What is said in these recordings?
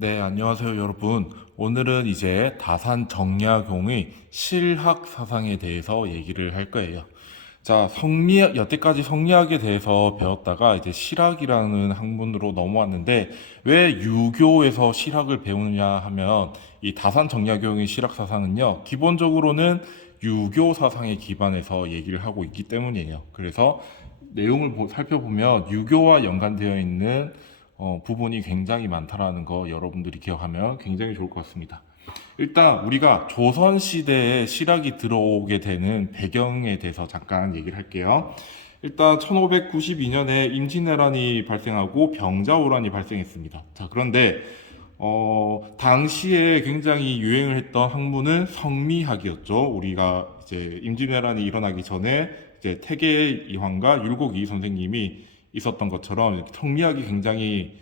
네, 안녕하세요, 여러분. 오늘은 이제 다산 정약용의 실학 사상에 대해서 얘기를 할 거예요. 자, 여태까지 성리학에 대해서 배웠다가 이제 실학이라는 학문으로 넘어왔는데, 왜 유교에서 실학을 배우느냐 하면, 이 다산 정약용의 실학 사상은요, 기본적으로는 유교 사상에 기반해서 얘기를 하고 있기 때문이에요. 그래서 내용을 살펴보면 유교와 연관되어 있는 부분이 굉장히 많다라는 거 여러분들이 기억하면 굉장히 좋을 것 같습니다. 일단 우리가 조선 시대에 실학이 들어오게 되는 배경에 대해서 잠깐 얘기를 할게요. 일단 1592년에 임진왜란이 발생하고 병자호란이 발생했습니다. 자, 그런데 당시에 굉장히 유행을 했던 학문은 성리학이었죠. 우리가 이제 임진왜란이 일어나기 전에 이제 태계 이황과 율곡이 선생님이 있었던 것처럼 성리학이 굉장히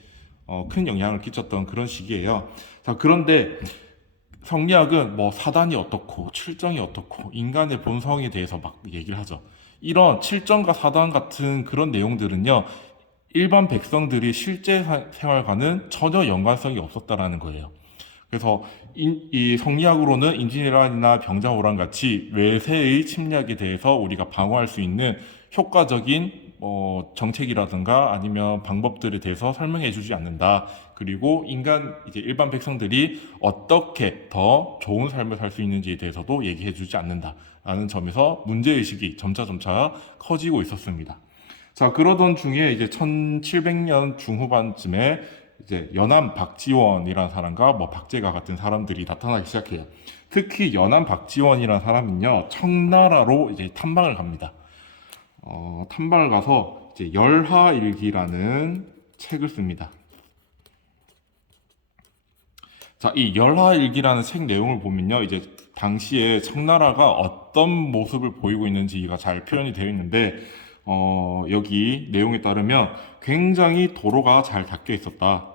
큰 영향을 끼쳤던 그런 시기예요. 자, 그런데 성리학은 뭐 사단이 어떻고 칠정이 어떻고 인간의 본성에 대해서 막 얘기를 하죠. 이런 칠정과 사단 같은 그런 내용들은요, 일반 백성들이 실제 생활과는 전혀 연관성이 없었다라는 거예요. 그래서 이 성리학으로는 임진왜란이나 병자호란 같이 외세의 침략에 대해서 우리가 방어할 수 있는 효과적인 정책이라든가 아니면 방법들에 대해서 설명해 주지 않는다. 그리고 이제 일반 백성들이 어떻게 더 좋은 삶을 살 수 있는지에 대해서도 얘기해 주지 않는다. 라는 점에서 문제의식이 점차 커지고 있었습니다. 자, 그러던 중에 이제 1700년 중후반쯤에 이제 연안 박지원이라는 사람과 뭐 박제가 같은 사람들이 나타나기 시작해요. 특히 연안 박지원이라는 사람은요, 청나라로 이제 탐방을 갑니다. 탐방을 가서 이제 열하일기라는 책을 씁니다. 자, 이 열하일기라는 책 내용을 보면요, 이제 당시에 청나라가 어떤 모습을 보이고 있는지가 잘 표현이 되어 있는데, 여기 내용에 따르면 굉장히 도로가 잘 닦여 있었다.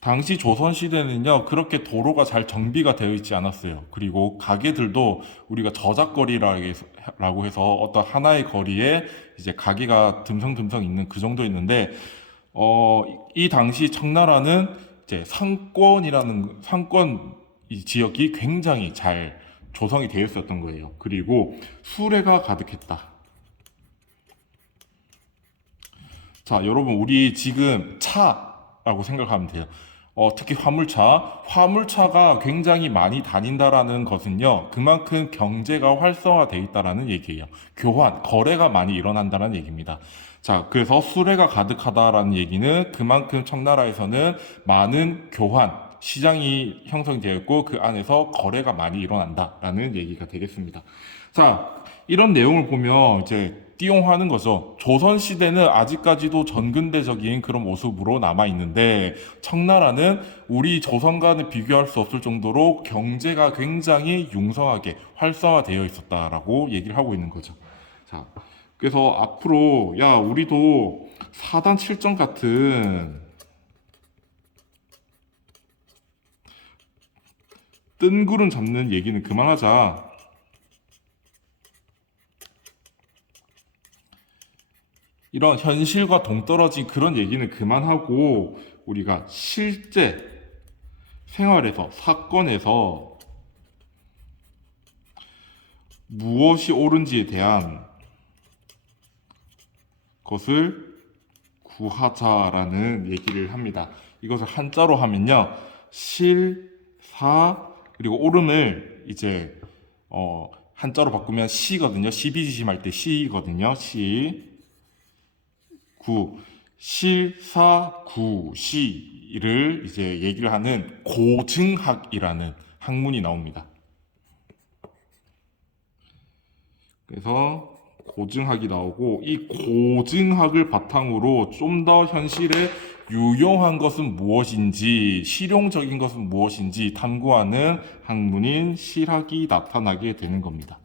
당시 조선시대는요, 그렇게 도로가 잘 정비가 되어 있지 않았어요. 그리고 가게들도 우리가 저작거리라고 해서 어떤 하나의 거리에 이제 가게가 듬성듬성 있는 그 정도였는데, 이 당시 청나라는 이제 상권 이 지역이 굉장히 잘 조성이 되어 있었던 거예요. 그리고 수레가 가득했다. 자, 여러분, 우리 지금 차라고 생각하면 돼요. 특히 화물차. 화물차가 굉장히 많이 다닌다라는 것은요, 그만큼 경제가 활성화돼 있다라는 얘기예요. 거래가 많이 일어난다는 얘기입니다. 자, 그래서 수레가 가득하다라는 얘기는 그만큼 청나라에서는 많은 시장이 형성되어 있고 그 안에서 거래가 많이 일어난다라는 얘기가 되겠습니다. 자, 이런 내용을 보면 이제 띠용하는 거죠. 조선시대는 아직까지도 전근대적인 그런 모습으로 남아있는데, 청나라는 우리 조선과는 비교할 수 없을 정도로 경제가 굉장히 융성하게 활성화되어 있었다라고 얘기를 하고 있는 거죠. 자, 그래서 앞으로, 야, 우리도 사단 칠정 같은 뜬구름 잡는 얘기는 그만하자. 이런 현실과 동떨어진 그런 얘기는 그만하고 우리가 실제 생활에서, 사건에서 무엇이 옳은지에 대한 것을 구하자라는 얘기를 합니다. 이것을 한자로 하면요, 그리고 옳음을 이제 한자로 바꾸면 시거든요. 시비지심할 때 시거든요. 실사구시를 이제 얘기를 하는 고증학이라는 학문이 나옵니다. 그래서 고증학이 나오고, 이 고증학을 바탕으로 좀 더 현실에 유용한 것은 무엇인지, 실용적인 것은 무엇인지 탐구하는 학문인 실학이 나타나게 되는 겁니다.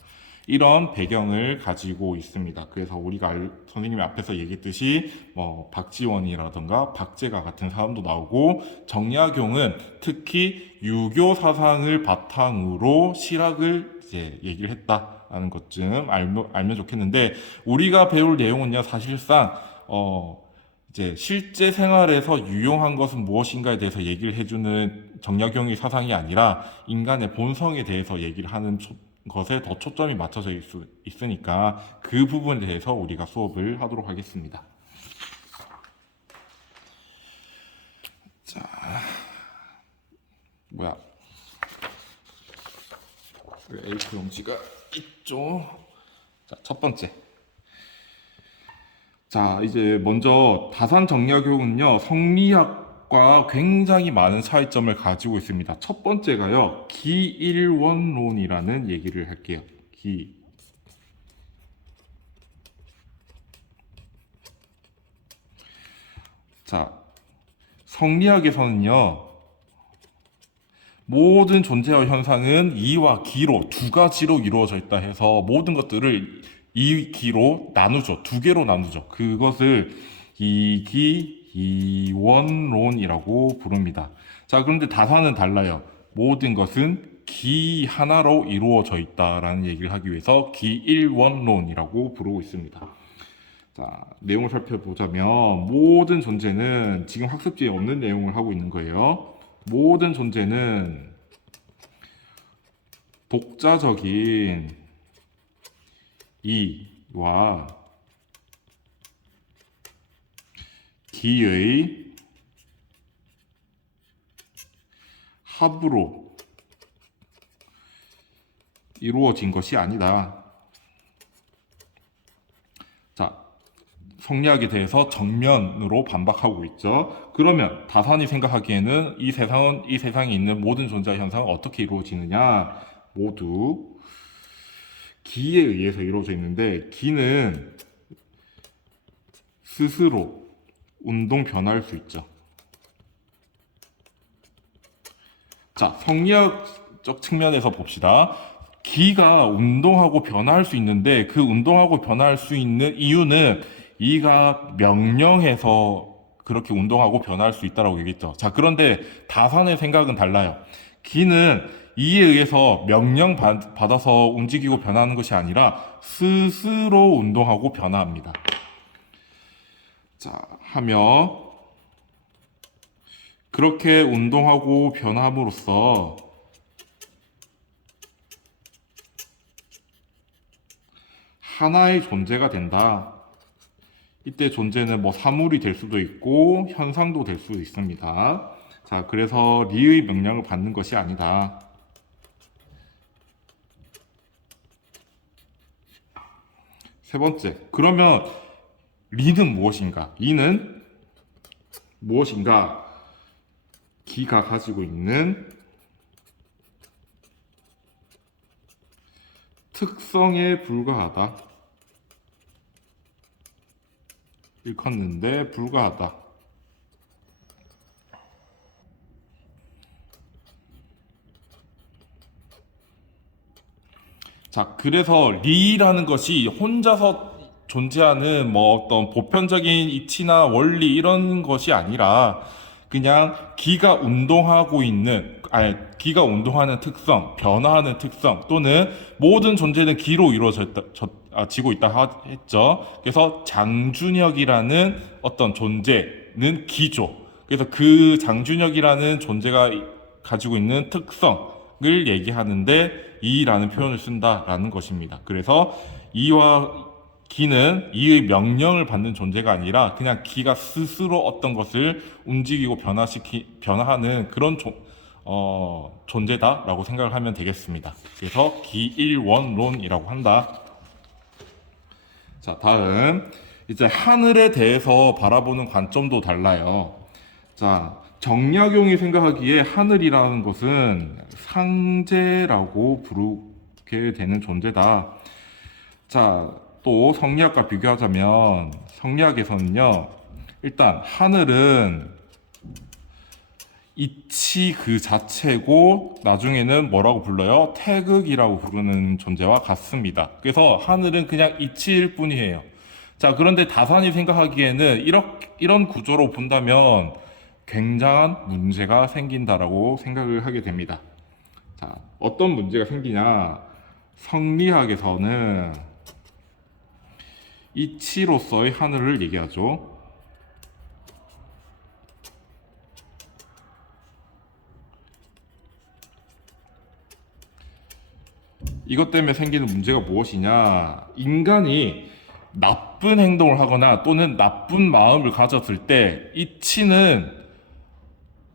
이런 배경을 가지고 있습니다. 그래서 우리가 선생님이 앞에서 얘기했듯이 뭐 박지원이라든가 박제가 같은 사람도 나오고, 정약용은 특히 유교 사상을 바탕으로 실학을 이제 얘기를 했다라는 것 좀 알면 좋겠는데, 우리가 배울 내용은요, 사실상 이제 실제 생활에서 유용한 것은 무엇인가에 대해서 얘기를 해주는 정약용의 사상이 아니라 인간의 본성에 대해서 얘기를 하는 것에 더 초점이 맞춰져 있으니까 그 부분에 대해서 우리가 수업을 하도록 하겠습니다. 자, 뭐야? A4 용지가 있죠. 자, 첫 번째. 자, 이제 먼저 다산정약용은요, 성리학과 굉장히 많은 차이점을 가지고 있습니다. 첫 번째가요, 기일원론이라는 얘기를 할게요. 자, 성리학에서는요, 모든 존재와 현상은 이와 기로 두 가지로 이루어져 있다 해서 모든 것들을 이 기로 나누죠. 두 개로 나누죠. 그것을 이기이원론이라고 부릅니다. 자, 그런데 다산은 달라요. 모든 것은 기 하나로 이루어져 있다라는 얘기를 하기 위해서 기일원론이라고 부르고 있습니다. 자, 내용을 살펴보자면 모든 존재는 지금 학습지에 없는 내용을 하고 있는 거예요. 모든 존재는 독자적인 이와 기의 합으로 이루어진 것이 아니다. 자, 성리학에 대해서 정면으로 반박하고 있죠. 그러면 다산이 생각하기에는 이 세상에 있는 모든 존재와 현상은 어떻게 이루어지느냐? 모두 기에 의해서 이루어져 있는데, 기는 스스로 운동 변화할 수 있죠. 자, 성리학적 측면에서 봅시다. 기가 운동하고 변화할 수 있는데 그 운동하고 변화할 수 있는 이유는 이가 명령해서 그렇게 운동하고 변화할 수 있다고 얘기했죠. 자, 그런데 다산의 생각은 달라요. 기는 이에 의해서 명령 받아서 움직이고 변화하는 것이 아니라 스스로 운동하고 변화합니다. 자, 하며 그렇게 운동하고 변함으로써 하나의 존재가 된다. 이때 존재는 뭐 사물이 될 수도 있고 현상도 될 수도 있습니다. 자, 그래서 리의 명령을 받는 것이 아니다. 세 번째, 그러면 리는 무엇인가? 리는 무엇인가? 기가 가지고 있는 특성에 불과하다. 일컫는데 불과하다. 자, 그래서 리라는 것이 혼자서 존재하는 뭐 어떤 보편적인 이치나 원리 이런 것이 아니라 그냥 기가 운동하고 있는, 기가 운동하는 특성, 변화하는 특성, 또는 모든 존재는 기로 지고 있다 했죠. 그래서 장준혁이라는 어떤 존재는 기죠. 그래서 그 장준혁이라는 존재가 가지고 있는 특성을 얘기하는데 이라는 표현을 쓴다라는 것입니다. 그래서 이와 기는 이의 명령을 받는 존재가 아니라 그냥 기가 스스로 어떤 것을 움직이고 변화하는 그런 존재다라고 생각을 하면 되겠습니다. 그래서 기일원론이라고 한다. 자, 다음 이제 하늘에 대해서 바라보는 관점도 달라요. 자, 정약용이 생각하기에 하늘이라는 것은 상재라고 부르게 되는 존재다. 자, 또 성리학과 비교하자면 성리학에서는요, 일단 하늘은 이치 그 자체고 나중에는 뭐라고 불러요? 태극이라고 부르는 존재와 같습니다. 그래서 하늘은 그냥 이치일 뿐이에요. 자, 그런데 다산이 생각하기에는 이런 구조로 본다면 굉장한 문제가 생긴다라고 생각을 하게 됩니다. 자, 어떤 문제가 생기냐? 성리학에서는 이치로서의 하늘을 얘기하죠. 이것 때문에 생기는 문제가 무엇이냐? 인간이 나쁜 행동을 하거나 또는 나쁜 마음을 가졌을 때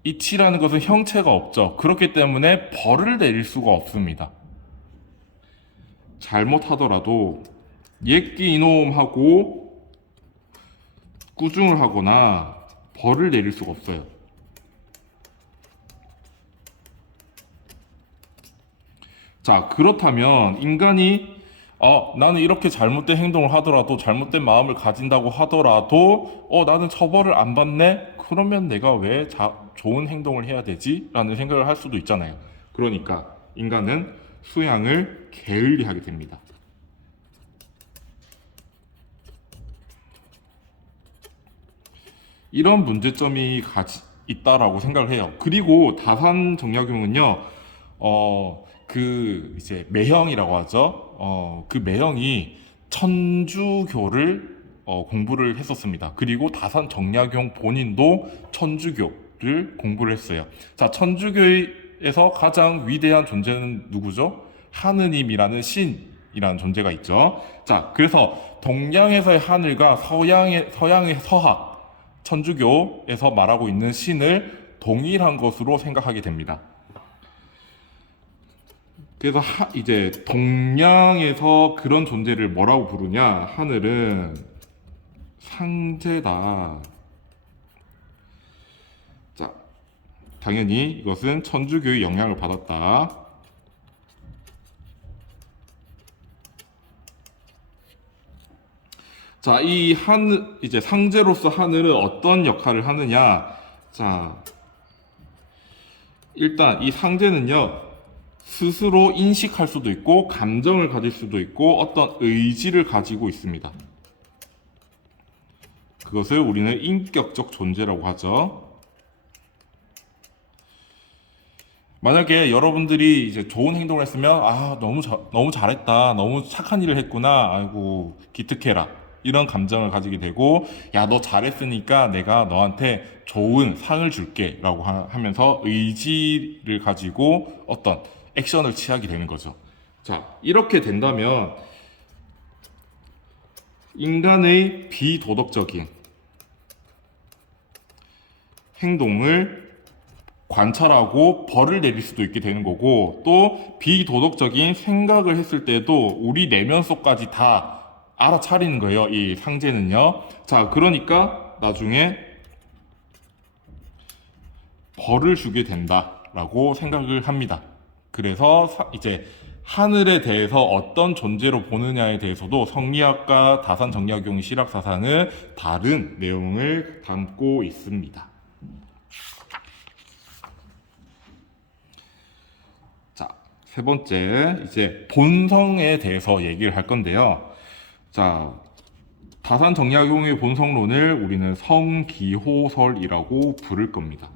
이치라는 것은 형체가 없죠. 그렇기 때문에 벌을 내릴 수가 없습니다. 잘못하더라도 예끼 이놈 하고 꾸중을 하거나 벌을 내릴 수가 없어요. 자, 그렇다면 인간이 나는 이렇게 잘못된 행동을 하더라도 잘못된 마음을 가진다고 하더라도 나는 처벌을 안 받네? 그러면 내가 왜 좋은 행동을 해야 되지? 라는 생각을 할 수도 있잖아요. 그러니까 인간은 수양을 게을리하게 됩니다. 이런 문제점이 있다라고 생각을 해요. 그리고 다산 정약용은요, 이제 매형이라고 하죠. 그 매형이 천주교를 공부를 했었습니다. 그리고 다산 정약용 본인도 천주교를 공부를 했어요. 자, 천주교에서 가장 위대한 존재는 누구죠? 하느님이라는 신이라는 존재가 있죠. 자, 그래서 동양에서의 하늘과 서양의 서학, 천주교에서 말하고 있는 신을 동일한 것으로 생각하게 됩니다. 그래서 이제 동양에서 그런 존재를 뭐라고 부르냐? 하늘은 상제다. 자, 당연히 이것은 천주교의 영향을 받았다. 자, 이제 상제로서 하늘은 어떤 역할을 하느냐? 자, 일단 이 상제는요, 스스로 인식할 수도 있고, 감정을 가질 수도 있고, 어떤 의지를 가지고 있습니다. 그것을 우리는 인격적 존재라고 하죠. 만약에 여러분들이 이제 좋은 행동을 했으면, 너무 잘했다. 너무 착한 일을 했구나. 아이고, 기특해라. 이런 감정을 가지게 되고, 야, 너 잘했으니까 내가 너한테 좋은 상을 줄게. 라고 하면서 의지를 가지고 어떤 액션을 취하게 되는 거죠. 자, 이렇게 된다면 인간의 비도덕적인 행동을 관찰하고 벌을 내릴 수도 있게 되는 거고, 또 비도덕적인 생각을 했을 때도 우리 내면 속까지 다 알아차리는 거예요, 이 상제는요. 자, 그러니까 나중에 벌을 주게 된다라고 생각을 합니다. 그래서 이제 하늘에 대해서 어떤 존재로 보느냐에 대해서도 성리학과 다산 정약용 실학사상은 다른 내용을 담고 있습니다. 자, 세 번째, 이제 본성에 대해서 얘기를 할 건데요. 자, 다산 정약용의 본성론을 우리는 성기호설이라고 부를 겁니다.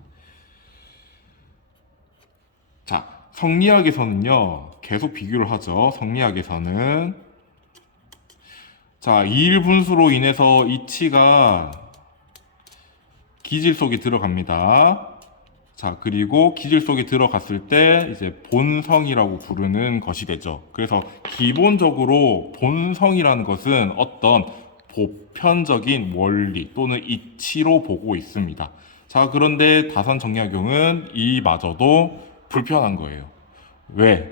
자, 성리학에서는요, 계속 비교를 하죠. 성리학에서는 자, 이일분수로 인해서 이치가 기질 속에 들어갑니다. 자, 그리고 기질 속에 들어갔을 때 이제 본성이라고 부르는 것이 되죠. 그래서 기본적으로 본성이라는 것은 어떤 보편적인 원리 또는 이치로 보고 있습니다. 자, 그런데 다산 정약용은 이마저도 불편한 거예요. 왜?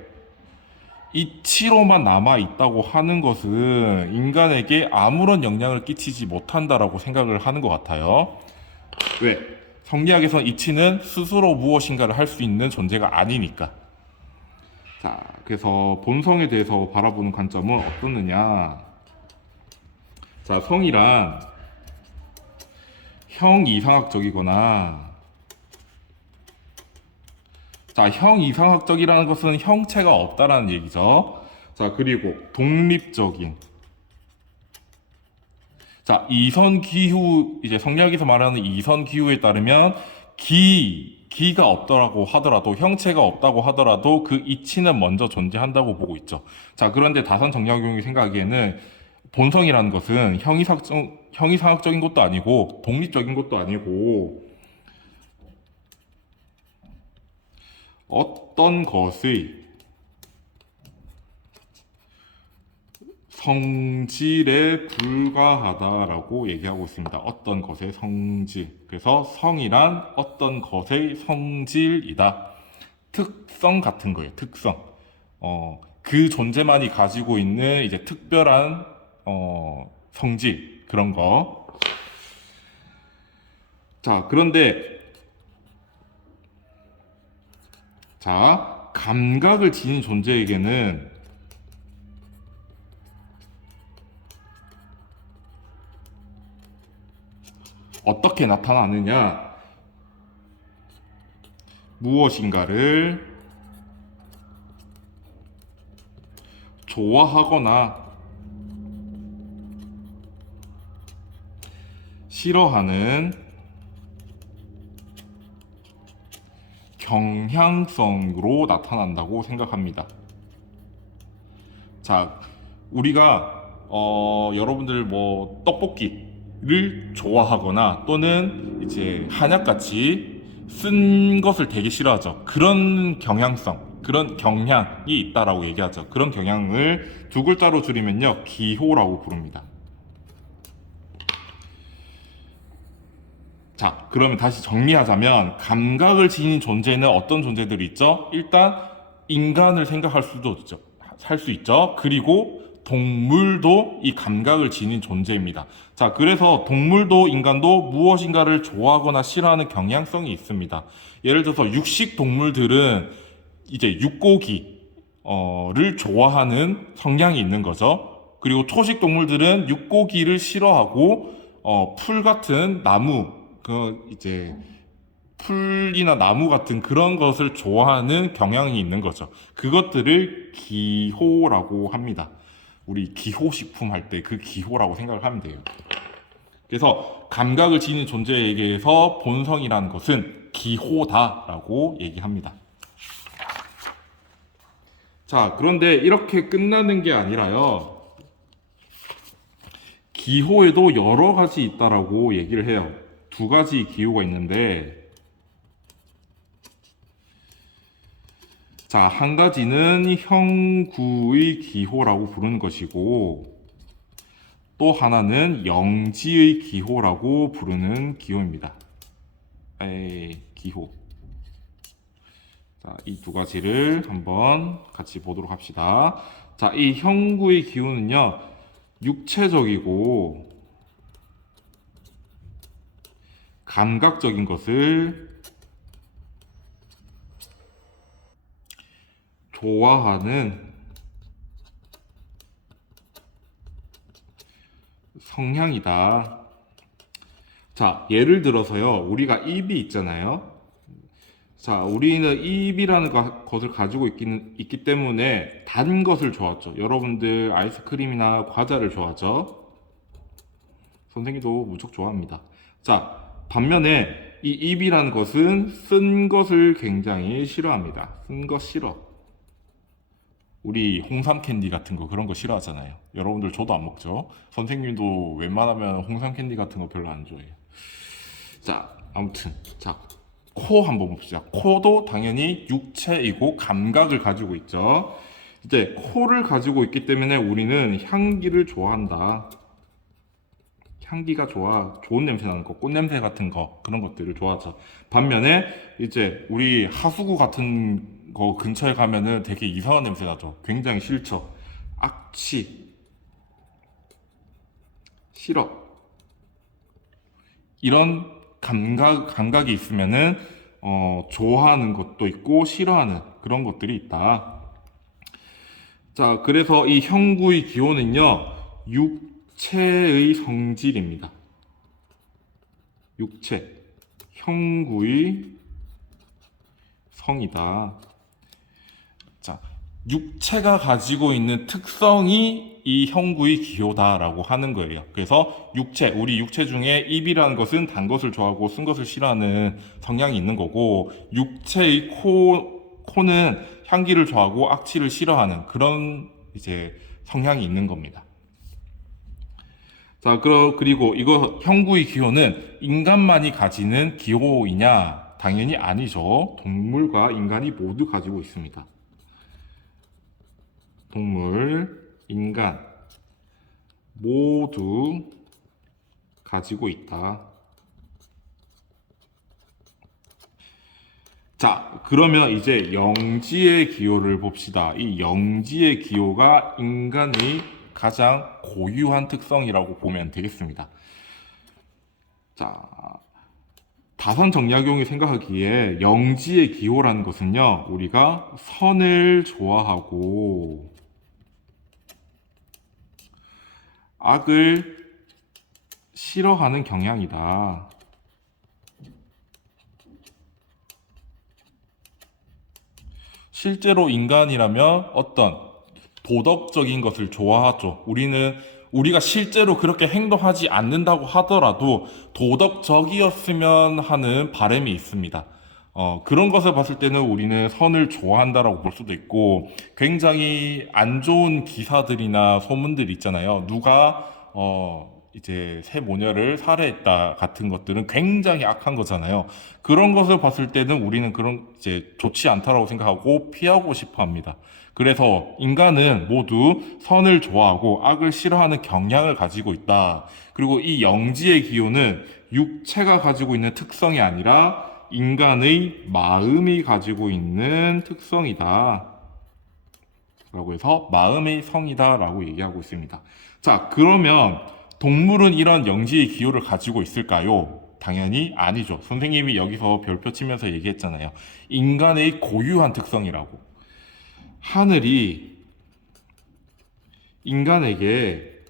이치로만 남아 있다고 하는 것은 인간에게 아무런 영향을 끼치지 못한다라고 생각을 하는 것 같아요. 왜? 성리학에서는 이치는 스스로 무엇인가를 할 수 있는 존재가 아니니까. 자, 그래서 본성에 대해서 바라보는 관점은 어떻느냐? 자, 성이란 형이상학적이거나, 자, 형이상학적이라는 것은 형체가 없다라는 얘기죠. 자, 그리고 독립적인. 자, 이선기후, 이제 성리학에서 말하는 이선기후에 따르면 기가 없더라고 하더라도, 형체가 없다고 하더라도 그 이치는 먼저 존재한다고 보고 있죠. 자, 그런데 다산 정약용이 생각하기에는 본성이라는 것은 형이상학적인 것도 아니고 독립적인 것도 아니고 어떤 것의 성질에 불과하다라고 얘기하고 있습니다. 어떤 것의 성질. 그래서 성이란 어떤 것의 성질이다. 특성 같은 거예요. 특성. 그 존재만이 가지고 있는 이제 특별한 성질 그런 거. 자, 그런데 자, 감각을 지닌 존재에게는 어떻게 나타나느냐? 무엇인가를 좋아하거나 싫어하는 경향성으로 나타난다고 생각합니다. 자, 우리가 여러분들 뭐 떡볶이를 좋아하거나 또는 이제 한약같이 쓴 것을 되게 싫어하죠. 그런 경향성, 그런 경향이 있다라고 얘기하죠. 그런 경향을 두 글자로 줄이면요, 기호라고 부릅니다. 자, 그러면 다시 정리하자면 감각을 지닌 존재는 어떤 존재들이 있죠? 일단 인간을 생각할 수도 있죠. 할 수 있죠. 그리고 동물도 이 감각을 지닌 존재입니다. 자, 그래서 동물도 인간도 무엇인가를 좋아하거나 싫어하는 경향성이 있습니다. 예를 들어서 육식 동물들은 이제 육고기를 좋아하는 성향이 있는 거죠. 그리고 초식 동물들은 육고기를 싫어하고 풀 같은 나무, 이제 풀이나 나무 같은 그런 것을 좋아하는 경향이 있는 거죠. 그것들을 기호라고 합니다. 우리 기호식품 할 때 그 기호라고 생각을 하면 돼요. 그래서 감각을 지닌 존재에게서 본성이라는 것은 기호다라고 얘기합니다. 자, 그런데 이렇게 끝나는 게 아니라요. 기호에도 여러 가지 있다라고 얘기를 해요. 두 가지 기호가 있는데, 자, 한 가지는 형구의 기호라고 부르는 것이고, 또 하나는 영지의 기호라고 부르는 기호입니다. 기호. 자, 이 두 가지를 한번 같이 보도록 합시다. 자, 이 형구의 기호는요, 육체적이고, 감각적인 것을 좋아하는 성향이다. 자, 예를 들어서요, 우리가 입이 있잖아요. 자, 우리는 입이라는 것을 가지고 있기 때문에 단 것을 좋아하죠. 여러분들 아이스크림이나 과자를 좋아하죠. 선생님도 무척 좋아합니다. 자, 반면에 이 입이라는 것은 쓴 것을 굉장히 싫어합니다. 쓴 거 싫어. 우리 홍삼 캔디 같은 거 그런 거 싫어하잖아요. 여러분들 저도 안 먹죠. 선생님도 웬만하면 홍삼 캔디 같은 거 별로 안 좋아해요. 자, 아무튼 자, 코 한번 봅시다. 코도 당연히 육체이고 감각을 가지고 있죠. 이제 코를 가지고 있기 때문에 우리는 향기를 좋아한다. 향기가 좋아. 좋은 냄새 나는 거, 꽃냄새 같은 거, 그런 것들을 좋아하죠. 반면에 이제 우리 하수구 같은 거 근처에 가면은 되게 이상한 냄새 나죠. 굉장히 싫죠. 악취, 싫어. 이런 감각이 있으면은 좋아하는 것도 있고 싫어하는 그런 것들이 있다. 자, 그래서 이 형구의 기호는요, 육체의 성질입니다. 육체, 형구의 성이다. 자, 육체가 가지고 있는 특성이 이 형구의 기호다라고 하는 거예요. 그래서 육체, 우리 육체 중에 입이라는 것은 단 것을 좋아하고 쓴 것을 싫어하는 성향이 있는 거고, 육체의 코는 향기를 좋아하고 악취를 싫어하는 그런 이제 성향이 있는 겁니다. 자, 그리고 이거 형구의 기호는 인간만이 가지는 기호이냐? 당연히 아니죠. 동물과 인간이 모두 가지고 있습니다. 동물, 인간. 모두 가지고 있다. 자, 그러면 이제 영지의 기호를 봅시다. 이 영지의 기호가 인간의 가장 고유한 특성이라고 보면 되겠습니다. 자, 다선 정약용이 생각하기에 영지의 기호라는 것은요, 우리가 선을 좋아하고 악을 싫어하는 경향이다. 실제로 인간이라면 어떤 도덕적인 것을 좋아하죠. 우리가 실제로 그렇게 행동하지 않는다고 하더라도 도덕적이었으면 하는 바람이 있습니다. 그런 것을 봤을 때는 우리는 선을 좋아한다라고 볼 수도 있고, 굉장히 안 좋은 기사들이나 소문들 있잖아요. 누가, 이제 새 모녀를 살해했다 같은 것들은 굉장히 악한 거잖아요. 그런 것을 봤을 때는 우리는 그런 이제 좋지 않다라고 생각하고 피하고 싶어 합니다. 그래서 인간은 모두 선을 좋아하고 악을 싫어하는 경향을 가지고 있다. 그리고 이 영지의 기호는 육체가 가지고 있는 특성이 아니라 인간의 마음이 가지고 있는 특성이다. 라고 해서 마음의 성이다 라고 얘기하고 있습니다. 자, 그러면 동물은 이런 영지의 기호를 가지고 있을까요? 당연히 아니죠. 선생님이 여기서 별표 치면서 얘기했잖아요. 인간의 고유한 특성이라고. 하늘이 인간에게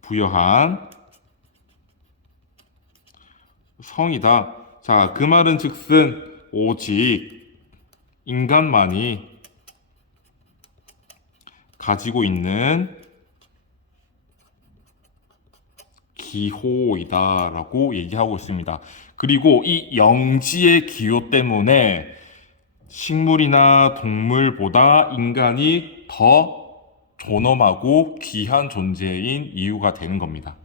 부여한 성이다. 자, 그 말은 즉슨 오직 인간만이 가지고 있는 기호이다라고 얘기하고 있습니다. 그리고 이 영지의 기호 때문에 식물이나 동물보다 인간이 더 존엄하고 귀한 존재인 이유가 되는 겁니다.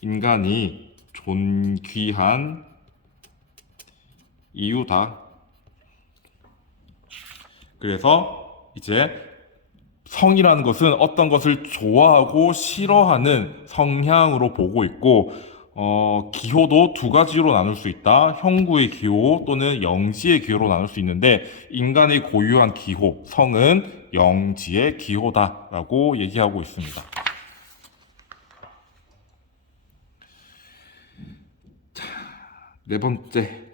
인간이 존귀한 이유다. 그래서 이제 성이라는 것은 어떤 것을 좋아하고 싫어하는 성향으로 보고 있고, 기호도 두 가지로 나눌 수 있다. 형구의 기호 또는 영지의 기호로 나눌 수 있는데, 인간의 고유한 기호, 성은 영지의 기호다라고 얘기하고 있습니다. 자, 네 번째.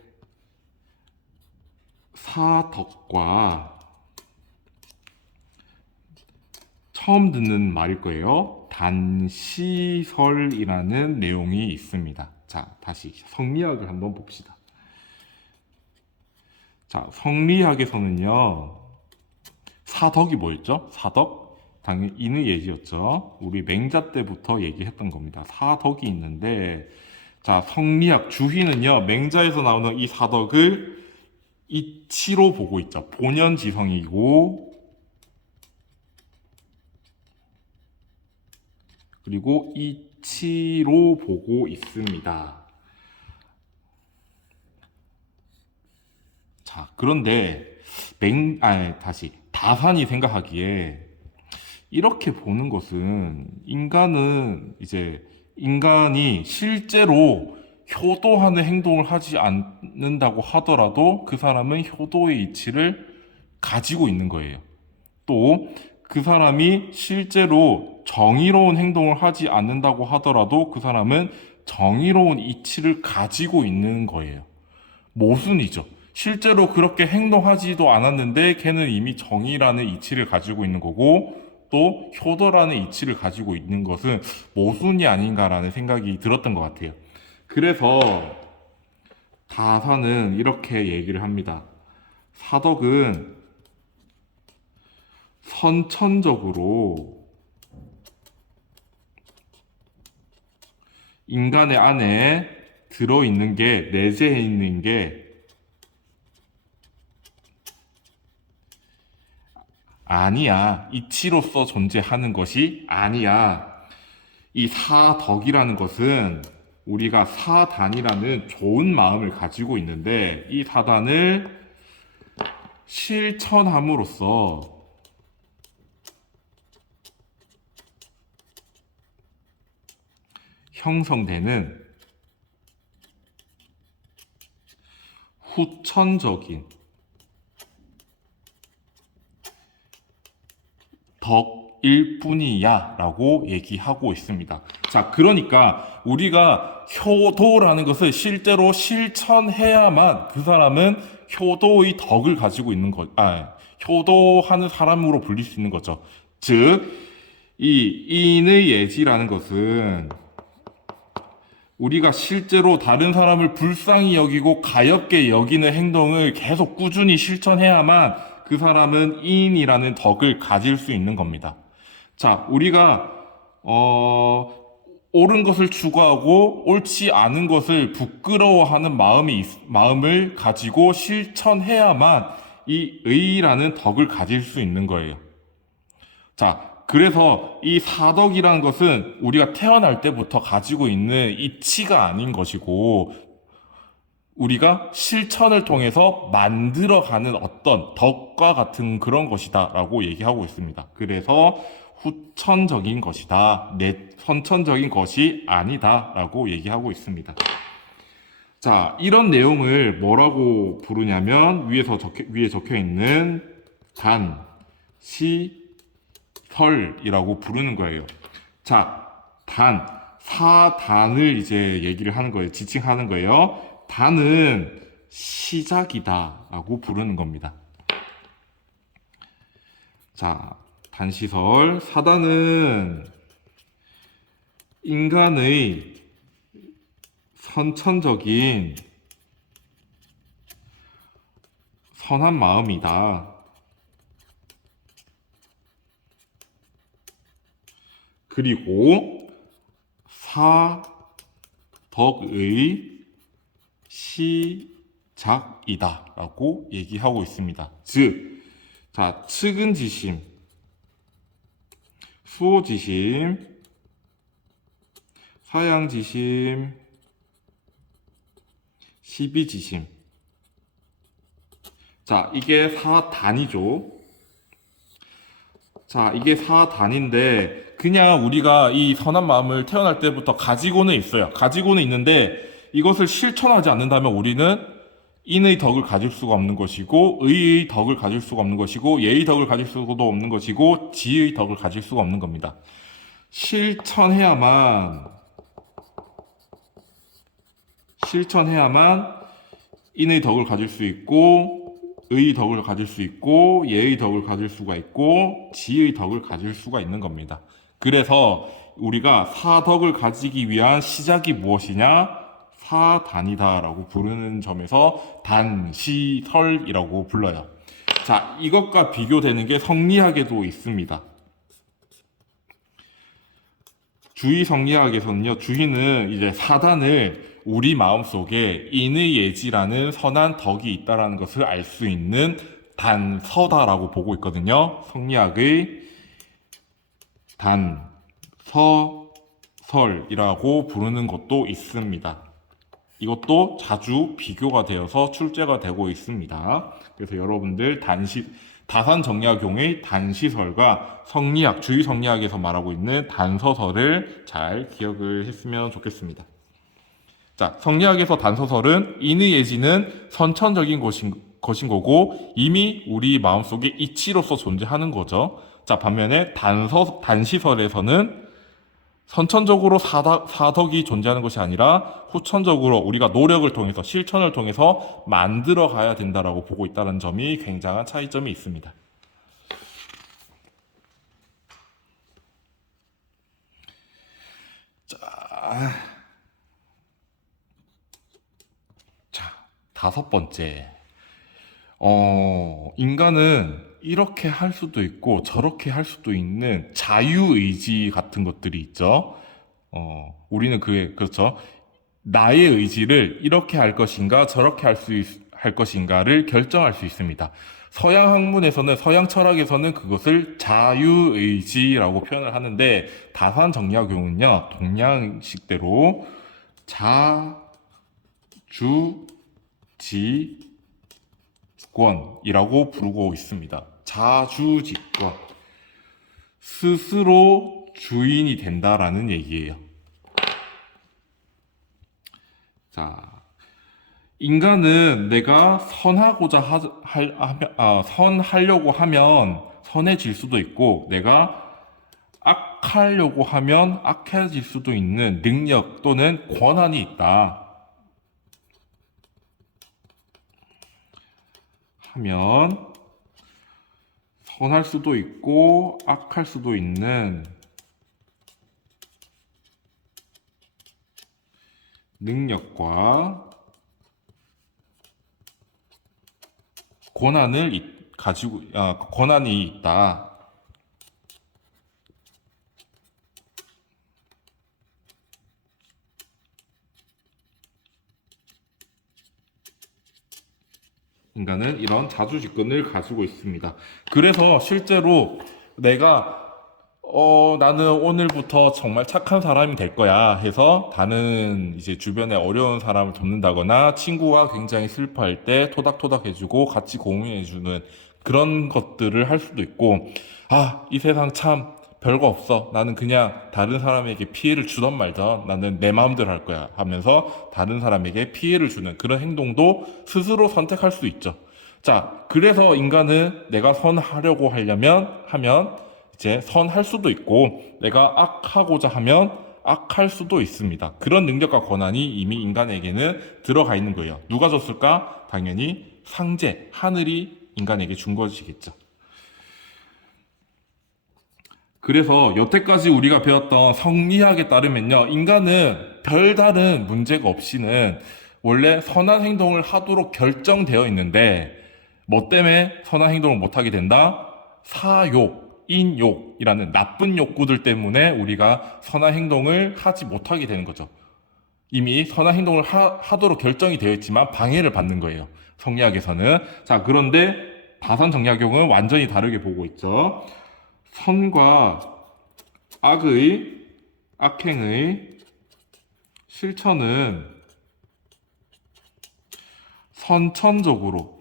사덕과 처음 듣는 말일 거예요. 단시설이라는 내용이 있습니다. 자, 다시 성리학을 한번 봅시다. 자, 성리학에서는요, 사덕이 뭐였죠? 사덕? 당연히 인의 예지였죠. 우리 맹자 때부터 얘기했던 겁니다. 사덕이 있는데, 자, 성리학 주희는요, 맹자에서 나오는 이 사덕을 이치로 보고 있죠. 본연지성이고, 그리고 이치로 보고 있습니다. 자, 그런데 다시 다산이 생각하기에 이렇게 보는 것은 인간이 실제로 효도하는 행동을 하지 않는다고 하더라도 그 사람은 효도의 이치를 가지고 있는 거예요. 또 그 사람이 실제로 정의로운 행동을 하지 않는다고 하더라도 그 사람은 정의로운 이치를 가지고 있는 거예요. 모순이죠. 실제로 그렇게 행동하지도 않았는데 걔는 이미 정의라는 이치를 가지고 있는 거고 또 효도라는 이치를 가지고 있는 것은 모순이 아닌가라는 생각이 들었던 것 같아요. 그래서 다사는 이렇게 얘기를 합니다. 사덕은 선천적으로 인간의 안에 들어있는 게, 내재해 있는 게 아니야. 이치로서 존재하는 것이 아니야. 이 사덕이라는 것은 우리가 사단이라는 좋은 마음을 가지고 있는데 이 사단을 실천함으로써 형성되는 후천적인 덕일 뿐이야 라고 얘기하고 있습니다. 자, 그러니까 우리가 효도라는 것을 실제로 실천해야만 그 사람은 효도의 덕을 가지고 있는 효도하는 사람으로 불릴 수 있는 거죠. 즉, 이 인의 예지라는 것은 우리가 실제로 다른 사람을 불쌍히 여기고 가엽게 여기는 행동을 계속 꾸준히 실천해야만 그 사람은 인이라는 덕을 가질 수 있는 겁니다. 자, 우리가 옳은 것을 추구하고 옳지 않은 것을 부끄러워하는 마음을 가지고 실천해야만 이 의라는 덕을 가질 수 있는 거예요. 자, 그래서 이 사덕이라는 것은 우리가 태어날 때부터 가지고 있는 이치가 아닌 것이고 우리가 실천을 통해서 만들어가는 어떤 덕과 같은 그런 것이다 라고 얘기하고 있습니다. 그래서 후천적인 것이다, 선천적인 것이 아니다 라고 얘기하고 있습니다. 자, 이런 내용을 뭐라고 부르냐면 위에 적혀 있는 단시설이라고 부르는 거예요. 자, 사단을 이제 얘기를 하는 거예요. 지칭하는 거예요. 단은 시작이다 라고 부르는 겁니다. 자, 단시설. 사단은 인간의 선천적인 선한 마음이다. 그리고 사덕의 시작이다 라고 얘기하고 있습니다. 즉, 자, 측은지심, 수호지심, 사양지심, 시비지심. 자, 이게 사단이죠. 자, 이게 사단인데 그냥 우리가 이 선한 마음을 태어날 때부터 가지고는 있어요. 가지고는 있는데 이것을 실천하지 않는다면 우리는 인의 덕을 가질 수가 없는 것이고 의의 덕을 가질 수가 없는 것이고 예의 덕을 가질 수도 없는 것이고 지의 덕을 가질 수가 없는 겁니다. 실천해야만 인의 덕을 가질 수 있고 의의 덕을 가질 수 있고 예의 덕을 가질 수가 있고 지의 덕을 가질 수가 있는 겁니다. 그래서 우리가 사덕을 가지기 위한 시작이 무엇이냐? 사단이다 라고 부르는 점에서 단시설이라고 불러요. 자, 이것과 비교되는 게 성리학에도 있습니다. 주의 성리학에서는요, 주의는 이제 사단을 우리 마음속에 인의 예지라는 선한 덕이 있다라는 것을 알 수 있는 단서다라고 보고 있거든요. 성리학의 단서설이라고 부르는 것도 있습니다. 이것도 자주 비교가 되어서 출제가 되고 있습니다. 그래서 여러분들 다산정리학용의 단시설과 성리학, 주의 성리학에서 말하고 있는 단서설을 잘 기억을 했으면 좋겠습니다. 자, 성리학에서 단서설은 인의 예지는 선천적인 것인 거고 이미 우리 마음속에 이치로서 존재하는 거죠. 자, 반면에 단시설에서는 선천적으로 사덕이 존재하는 것이 아니라 후천적으로 우리가 노력을 통해서 실천을 통해서 만들어 가야 된다라고 보고 있다는 점이 굉장한 차이점이 있습니다. 자, 다섯 번째. 인간은 이렇게 할 수도 있고 저렇게 할 수도 있는 자유의지 같은 것들이 있죠. 우리는 그렇죠. 나의 의지를 이렇게 할 것인가 저렇게 할 것인가를 결정할 수 있습니다. 서양 학문에서는, 서양 철학에서는 그것을 자유의지라고 표현을 하는데 다산 정리학용은요, 동양식대로 자주지권이라고 부르고 있습니다. 자주지권. 스스로 주인이 된다라는 얘기예요. 자, 인간은 내가 선하려고 하면 선해질 수도 있고, 내가 악하려고 하면 악해질 수도 있는 능력 또는 권한이 있다. 하면 선할 수도 있고 악할 수도 있는 능력과 권한이 있다. 인간은 이런 자주직근을 가지고 있습니다. 그래서 실제로 내가 나는 오늘부터 정말 착한 사람이 될 거야 해서 다른 이제 주변에 어려운 사람을 돕는다거나 친구가 굉장히 슬퍼할 때 토닥토닥 해주고 같이 공유해주는 그런 것들을 할 수도 있고, 이 세상 참 별거 없어. 나는 그냥 다른 사람에게 피해를 주던 말던 나는 내 마음대로 할 거야 하면서 다른 사람에게 피해를 주는 그런 행동도 스스로 선택할 수 있죠. 자, 그래서 인간은 내가 선하려고 하면 이제 선할 수도 있고, 내가 악하고자 하면 악할 수도 있습니다. 그런 능력과 권한이 이미 인간에게는 들어가 있는 거예요. 누가 줬을까? 당연히 상제, 하늘이 인간에게 준 것이겠죠. 그래서 여태까지 우리가 배웠던 성리학에 따르면요, 인간은 별다른 문제가 없이는 원래 선한 행동을 하도록 결정되어 있는데, 뭐 때문에 선한 행동을 못하게 된다? 사욕, 인욕이라는 나쁜 욕구들 때문에 우리가 선한 행동을 하지 못하게 되는 거죠. 이미 선한 행동을 하도록 결정이 되어 있지만 방해를 받는 거예요. 성리학에서는. 자, 그런데 다산 정약용은 완전히 다르게 보고 있죠. 선과 악행의 실천은 선천적으로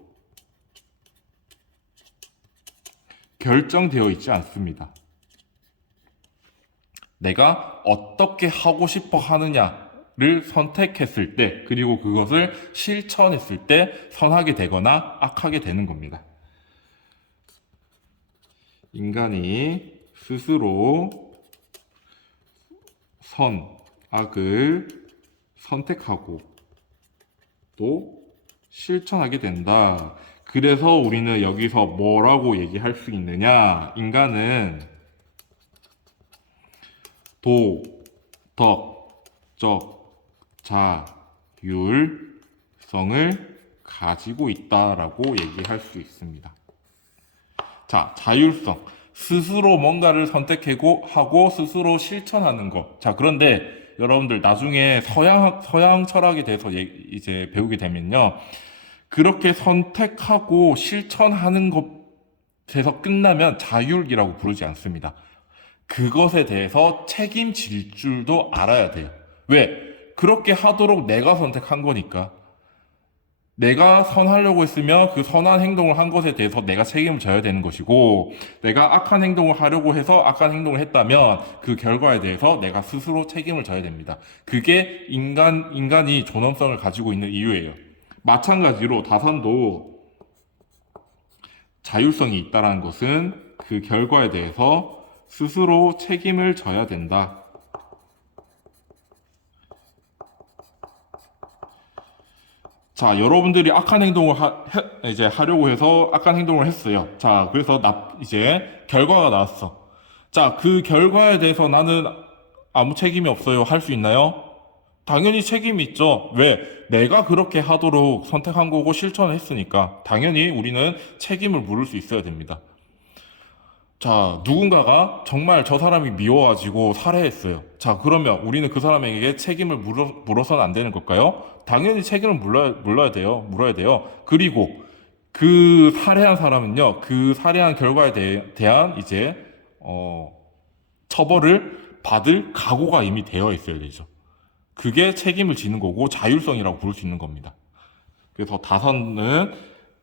결정되어 있지 않습니다. 내가 어떻게 하고 싶어 하느냐를 선택했을 때, 그리고 그것을 실천했을 때 선하게 되거나 악하게 되는 겁니다. 인간이 스스로 선, 악을 선택하고 또 실천하게 된다. 그래서 우리는 여기서 뭐라고 얘기할 수 있느냐? 인간은 도, 덕, 적, 자, 율성을 가지고 있다라고 얘기할 수 있습니다. 자, 자율성. 스스로 뭔가를 선택하고 스스로 실천하는 것. 자, 그런데 여러분들 나중에 서양 철학에 대해서 이제 배우게 되면요, 그렇게 선택하고 실천하는 것에서 끝나면 자율이라고 부르지 않습니다. 그것에 대해서 책임질 줄도 알아야 돼요. 왜? 그렇게 하도록 내가 선택한 거니까. 내가 선하려고 했으면 그 선한 행동을 한 것에 대해서 내가 책임을 져야 되는 것이고, 내가 악한 행동을 하려고 해서 악한 행동을 했다면 그 결과에 대해서 내가 스스로 책임을 져야 됩니다. 그게 인간이 존엄성을 가지고 있는 이유예요. 마찬가지로 다산도 자율성이 있다는 것은 그 결과에 대해서 스스로 책임을 져야 된다. 자, 여러분들이 악한 행동을 이제 하려고 해서 악한 행동을 했어요. 자, 그래서 이제 결과가 나왔어. 자, 그 결과에 대해서 나는 아무 책임이 없어요. 할 수 있나요? 당연히 책임이 있죠. 왜? 내가 그렇게 하도록 선택한 거고 실천을 했으니까 당연히 우리는 책임을 물을 수 있어야 됩니다. 자, 누군가가 정말 저 사람이 미워가지고 살해했어요. 자, 그러면 우리는 그 사람에게 책임을 물어서는 안 되는 걸까요? 당연히 책임을 물어야 돼요. 그리고 그 살해한 사람은요, 그 살해한 결과에 대한 이제, 처벌을 받을 각오가 이미 되어 있어야 되죠. 그게 책임을 지는 거고 자율성이라고 부를 수 있는 겁니다. 그래서 다선은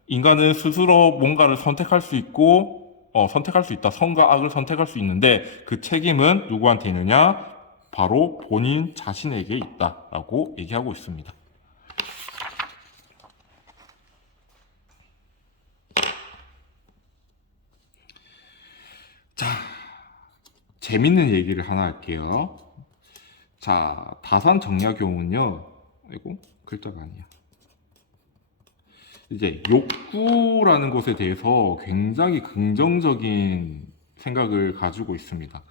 인간은 스스로 뭔가를 선택할 수 있고, 선택할 수 있다. 선과 악을 선택할 수 있는데 그 책임은 누구한테 있느냐? 바로 본인 자신에게 있다라고 얘기하고 있습니다. 자, 재밌는 얘기를 하나 할게요. 자, 다산 정약용은요, 이거 글자가 아니야. 이제 욕구라는 것에 대해서 굉장히 긍정적인 생각을 가지고 있습니다.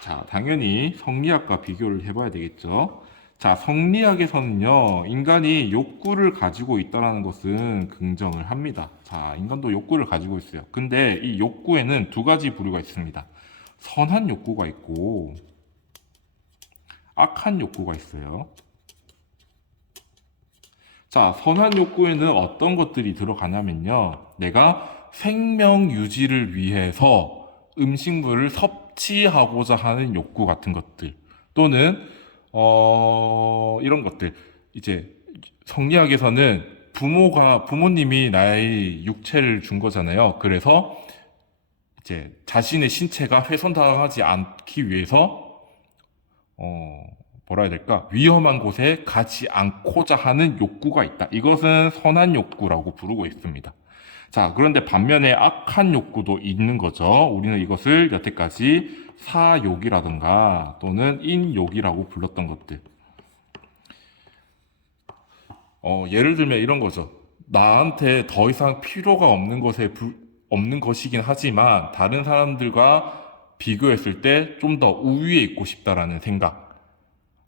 자, 당연히 성리학과 비교를 해봐야 되겠죠. 자, 성리학에서는요, 인간이 욕구를 가지고 있다는 것은 긍정을 합니다. 자, 인간도 욕구를 가지고 있어요. 근데 이 욕구에는 두 가지 부류가 있습니다. 선한 욕구가 있고, 악한 욕구가 있어요. 자, 선한 욕구에는 어떤 것들이 들어가냐면요. 내가 생명 유지를 위해서 음식물을 섭취하고자 하는 욕구 같은 것들. 또는, 이런 것들. 이제, 성리학에서는 부모님이 나의 육체를 준 거잖아요. 그래서 이제 자신의 신체가 훼손당하지 않기 위해서, 어, 뭐라 해야 될까? 위험한 곳에 가지 않고자 하는 욕구가 있다. 이것은 선한 욕구라고 부르고 있습니다. 자, 그런데 반면에 악한 욕구도 있는 거죠. 우리는 이것을 여태까지 사욕이라든가 또는 인욕이라고 불렀던 것들. 예를 들면 이런 거죠. 나한테 더 이상 필요가 없는 것이긴 하지만 다른 사람들과 비교했을 때 좀 더 우위에 있고 싶다라는 생각.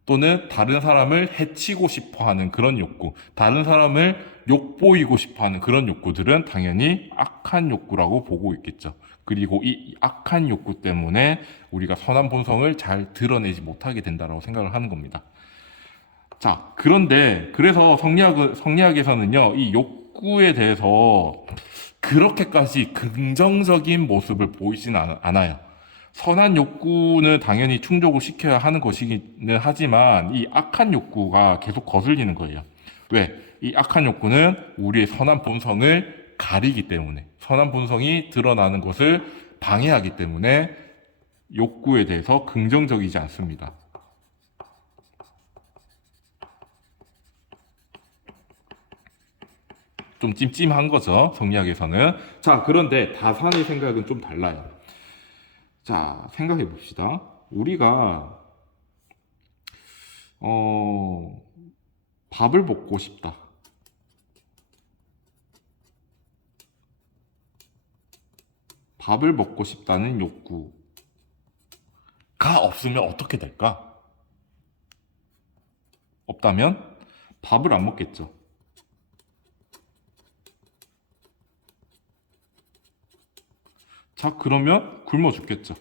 또는 다른 사람을 해치고 싶어 하는 그런 욕구, 다른 사람을 욕보이고 싶어 하는 그런 욕구들은 당연히 악한 욕구라고 보고 있겠죠. 그리고 이 악한 욕구 때문에 우리가 선한 본성을 잘 드러내지 못하게 된다고 생각을 하는 겁니다. 자, 그런데 그래서 성리학에서는요, 이 욕구에 대해서 그렇게까지 긍정적인 모습을 보이지는 않아요. 선한 욕구는 당연히 충족을 시켜야 하는 것이기는 하지만 이 악한 욕구가 계속 거슬리는 거예요. 왜? 이 악한 욕구는 우리의 선한 본성을 가리기 때문에, 선한 본성이 드러나는 것을 방해하기 때문에 욕구에 대해서 긍정적이지 않습니다. 좀 찜찜한 거죠, 성리학에서는. 자, 그런데 다산의 생각은 좀 달라요. 자, 생각해 봅시다. 우리가, 어, 밥을 먹고 싶다. 밥을 먹고 싶다는 욕구가 없으면 어떻게 될까? 없다면 밥을 안 먹겠죠. 자, 그러면 굶어 죽겠죠.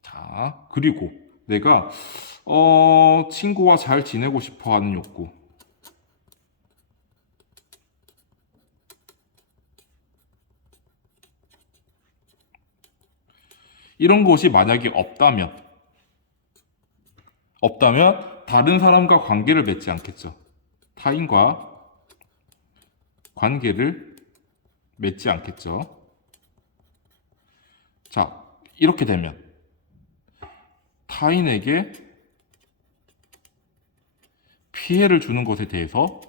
자, 그리고 내가, 친구와 잘 지내고 싶어 하는 욕구. 이런 것이 만약에 없다면 다른 사람과 관계를 맺지 않겠죠. 타인과 관계를 맺지 않겠죠. 자, 이렇게 되면 타인에게 피해를 주는 것에 대해서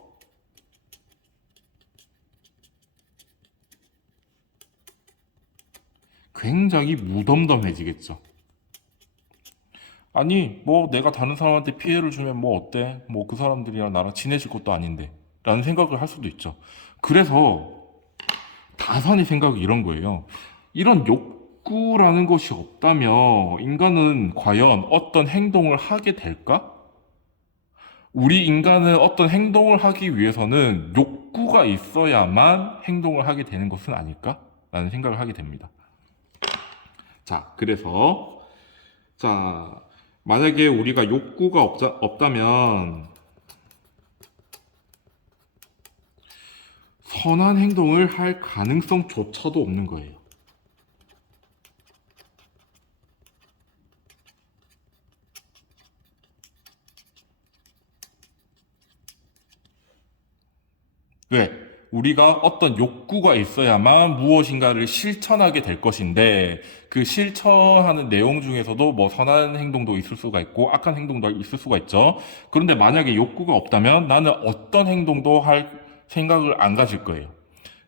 굉장히 무덤덤해지겠죠. 아니, 뭐 내가 다른 사람한테 피해를 주면 뭐 어때? 뭐 그 사람들이랑 나랑 친해질 것도 아닌데. 라는 생각을 할 수도 있죠. 그래서 다산의 생각이 이런 거예요. 이런 욕구라는 것이 없다면 인간은 과연 어떤 행동을 하게 될까? 우리 인간은 어떤 행동을 하기 위해서는 욕구가 있어야만 행동을 하게 되는 것은 아닐까? 라는 생각을 하게 됩니다. 자, 그래서, 자, 만약에 우리가 욕구가 없다면 선한 행동을 할 가능성조차도 없는 거예요. 왜? 우리가 어떤 욕구가 있어야만 무엇인가를 실천하게 될 것인데, 그 실천하는 내용 중에서도 뭐 선한 행동도 있을 수가 있고, 악한 행동도 있을 수가 있죠. 그런데 만약에 욕구가 없다면 나는 어떤 행동도 할 생각을 안 가질 거예요.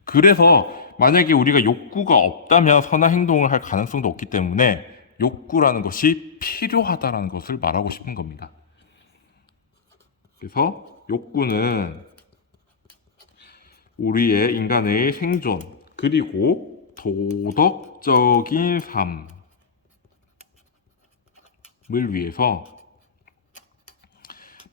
그래서 만약에 우리가 욕구가 없다면 선한 행동을 할 가능성도 없기 때문에 욕구라는 것이 필요하다라는 것을 말하고 싶은 겁니다. 그래서 욕구는 우리의 인간의 생존, 그리고 도덕적인 삶을 위해서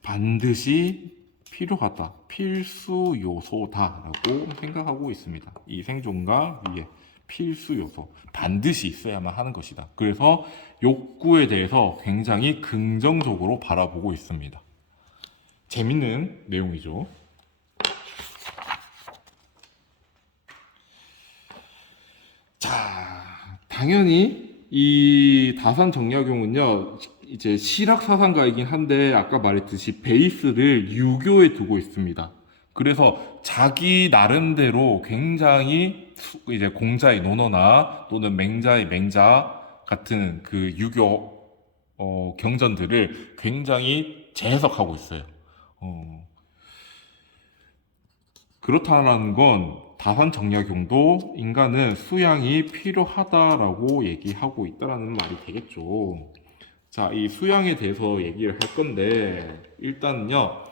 반드시 필요하다, 필수 요소다라고 생각하고 있습니다. 이 생존과 위에 필수 요소, 반드시 있어야만 하는 것이다. 그래서 욕구에 대해서 굉장히 긍정적으로 바라보고 있습니다. 재밌는 내용이죠. 자, 당연히 이 다산 정약용은요, 이제 실학 사상가이긴 한데 아까 말했듯이 베이스를 유교에 두고 있습니다. 그래서 자기 나름대로 굉장히 이제 공자의 논어나 또는 맹자의 맹자 같은 그 유교 경전들을 굉장히 재해석하고 있어요. 어, 그렇다는 건 다산 정약용도 인간은 수양이 필요하다라고 얘기하고 있다라는 말이 되겠죠. 자, 이 수양에 대해서 얘기를 할 건데 일단은요,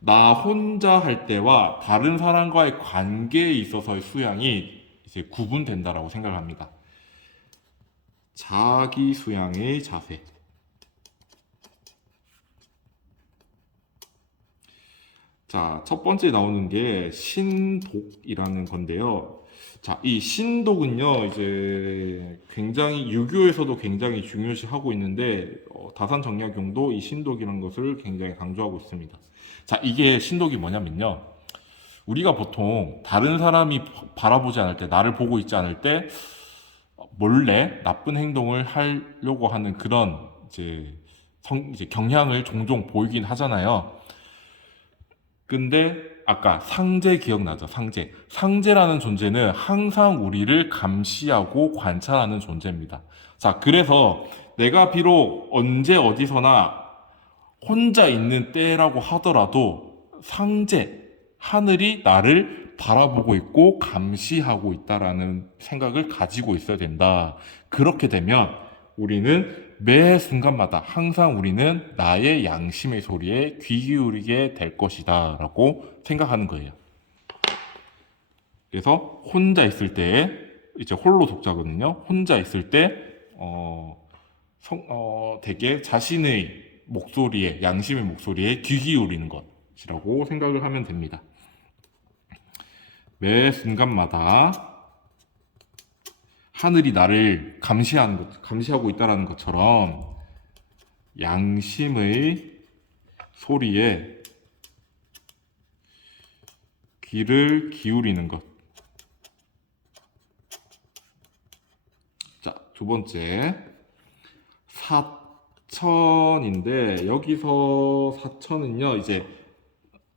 나 혼자 할 때와 다른 사람과의 관계에 있어서의 수양이 이제 구분된다라고 생각합니다. 자기 수양의 자세. 자, 첫 번째 나오는 게 신독이라는 건데요. 자, 이 신독은요, 이제 굉장히 유교에서도 굉장히 중요시하고 있는데 다산 정약용도 이 신독이라는 것을 굉장히 강조하고 있습니다. 자, 이게 신독이 뭐냐면요. 우리가 보통 다른 사람이 바라보지 않을 때, 나를 보고 있지 않을 때 몰래 나쁜 행동을 하려고 하는 그런 이제 경향을 종종 보이긴 하잖아요. 근데 아까 상제 기억나죠? 상제. 상제라는 존재는 항상 우리를 감시하고 관찰하는 존재입니다. 자, 그래서 내가 비록 언제 어디서나 혼자 있는 때라고 하더라도 상제, 하늘이 나를 바라보고 있고 감시하고 있다라는 생각을 가지고 있어야 된다. 그렇게 되면 우리는 매 순간마다 항상 우리는 나의 양심의 소리에 귀 기울이게 될 것이다 라고 생각하는 거예요. 그래서 혼자 있을 때, 이제 홀로 독자거든요. 혼자 있을 때 되게 자신의 목소리에, 양심의 목소리에 귀 기울이는 것이라고 생각을 하면 됩니다. 매 순간마다 하늘이 나를 감시하고 있다는 것처럼 양심의 소리에 귀를 기울이는 것. 자, 두 번째. 사천인데, 여기서 사천은요, 이제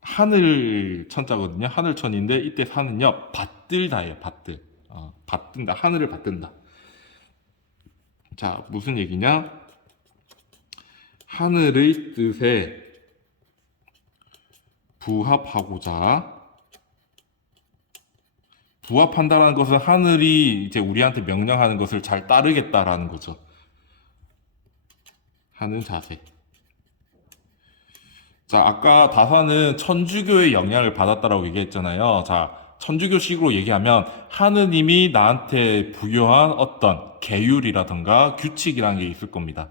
하늘 천자거든요. 하늘천인데, 이때 사는요, 받들다예요, 받들. 받든다. 하늘을 받든다. 자, 무슨 얘기냐? 하늘의 뜻에 부합한다라는 것은 하늘이 이제 우리한테 명령하는 것을 잘 따르겠다라는 거죠. 하는 자세. 자, 아까 다사는 천주교의 영향을 받았다라고 얘기했잖아요. 자, 천주교식으로 얘기하면 하느님이 나한테 부여한 어떤 계율이라던가 규칙이라는 게 있을 겁니다.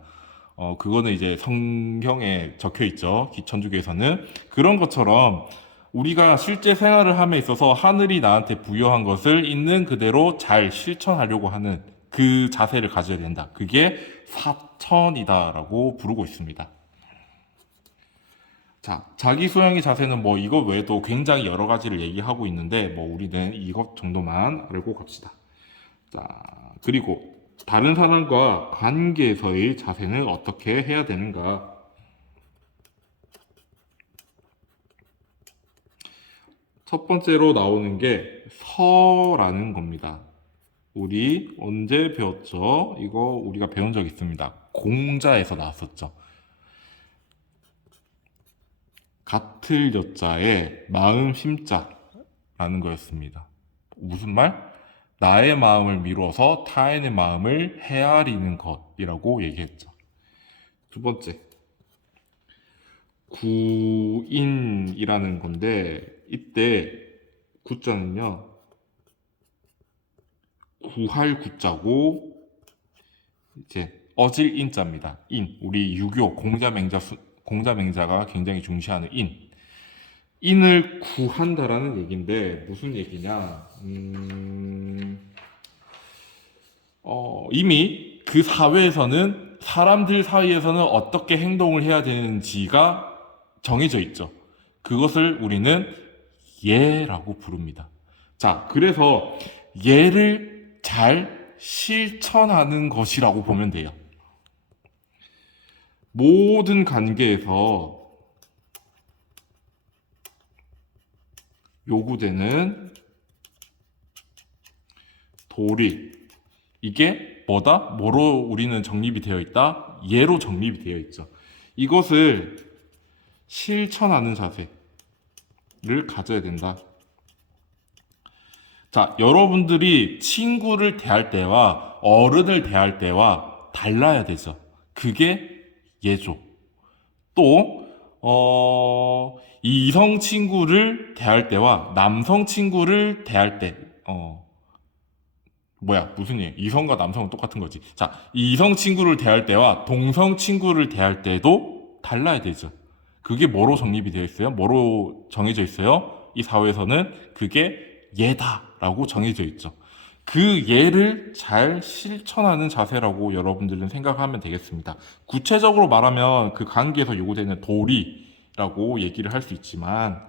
그거는 이제 성경에 적혀 있죠. 천주교에서는. 그런 것처럼 우리가 실제 생활을 함에 있어서 하늘이 나한테 부여한 것을 있는 그대로 잘 실천하려고 하는 그 자세를 가져야 된다. 그게 사천이다라고 부르고 있습니다. 자, 자기 소양의 자세는 뭐 이것 외에도 굉장히 여러 가지를 얘기하고 있는데 뭐 우리는 이것 정도만 알고 갑시다. 자, 그리고 다른 사람과 관계에서의 자세는 어떻게 해야 되는가? 첫 번째로 나오는 게 서라는 겁니다. 우리 언제 배웠죠? 이거 우리가 배운 적 있습니다. 공자에서 나왔었죠. 같을 여자에 마음 심자라는 거였습니다. 무슨 말? 나의 마음을 미루어서 타인의 마음을 헤아리는 것이라고 얘기했죠. 두 번째, 구인이라는 건데, 이때 구자는요, 구할 구자고, 이제 어질 인자입니다. 인, 우리 유교 공자맹자가 굉장히 중시하는 인. 인을 구한다라는 얘기인데 무슨 얘기냐? 이미 그 사회에서는 사람들 사이에서는 어떻게 행동을 해야 되는지가 정해져 있죠. 그것을 우리는 예라고 부릅니다. 자, 그래서 예를 잘 실천하는 것이라고 보면 돼요. 모든 관계에서 요구되는 도리, 이게 뭐다? 뭐로 우리는 정립이 되어 있다? 예로 정립이 되어 있죠. 이것을 실천하는 자세를 가져야 된다. 자, 여러분들이 친구를 대할 때와 어른을 대할 때와 달라야 되죠. 그게 예죠. 또, 이성 친구를 대할 때와 남성 친구를 대할 때, 무슨 일? 이성과 남성은 똑같은 거지. 자, 이성 친구를 대할 때와 동성 친구를 대할 때도 달라야 되죠. 그게 뭐로 정립이 되어 있어요? 뭐로 정해져 있어요? 이 사회에서는 그게 예다라고 정해져 있죠. 그 예를 잘 실천하는 자세라고 여러분들은 생각하면 되겠습니다. 구체적으로 말하면 그 관계에서 요구되는 도리라고 얘기를 할 수 있지만,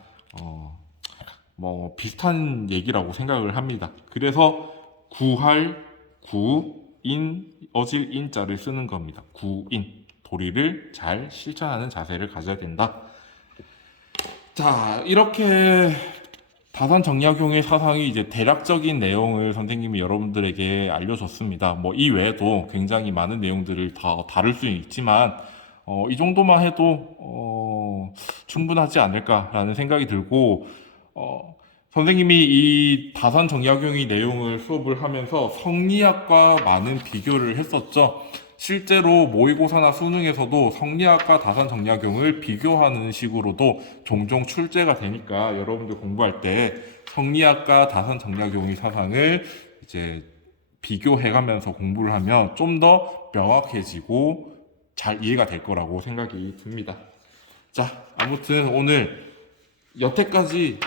비슷한 얘기라고 생각을 합니다. 그래서 구할 구인 어질 인자를 쓰는 겁니다. 구인 도리를 잘 실천하는 자세를 가져야 된다. 자, 이렇게 다산 정약용의 사상이 이제 대략적인 내용을 선생님이 여러분들에게 알려줬습니다. 이 외에도 굉장히 많은 내용들을 다 다룰 수는 있지만 이 정도만 해도 충분하지 않을까라는 생각이 들고 선생님이 이 다산 정약용의 내용을 수업을 하면서 성리학과 많은 비교를 했었죠. 실제로 모의고사나 수능에서도 성리학과 다산 정약용을 비교하는 식으로도 종종 출제가 되니까 여러분들 공부할 때 성리학과 다산 정약용의 사상을 이제 비교해가면서 공부를 하면 좀 더 명확해지고 잘 이해가 될 거라고 생각이 듭니다. 자, 아무튼 오늘 여태까지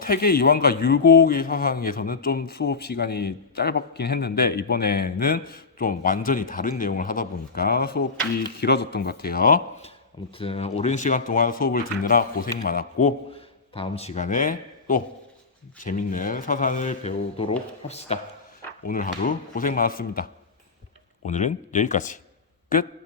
태계 이황과 율곡의 사상에서는 좀 수업 시간이 짧았긴 했는데 이번에는 좀 완전히 다른 내용을 하다 보니까 수업이 길어졌던 것 같아요. 아무튼 오랜 시간 동안 수업을 듣느라 고생 많았고 다음 시간에 또 재밌는 사상을 배우도록 합시다. 오늘 하루 고생 많았습니다. 오늘은 여기까지. 끝.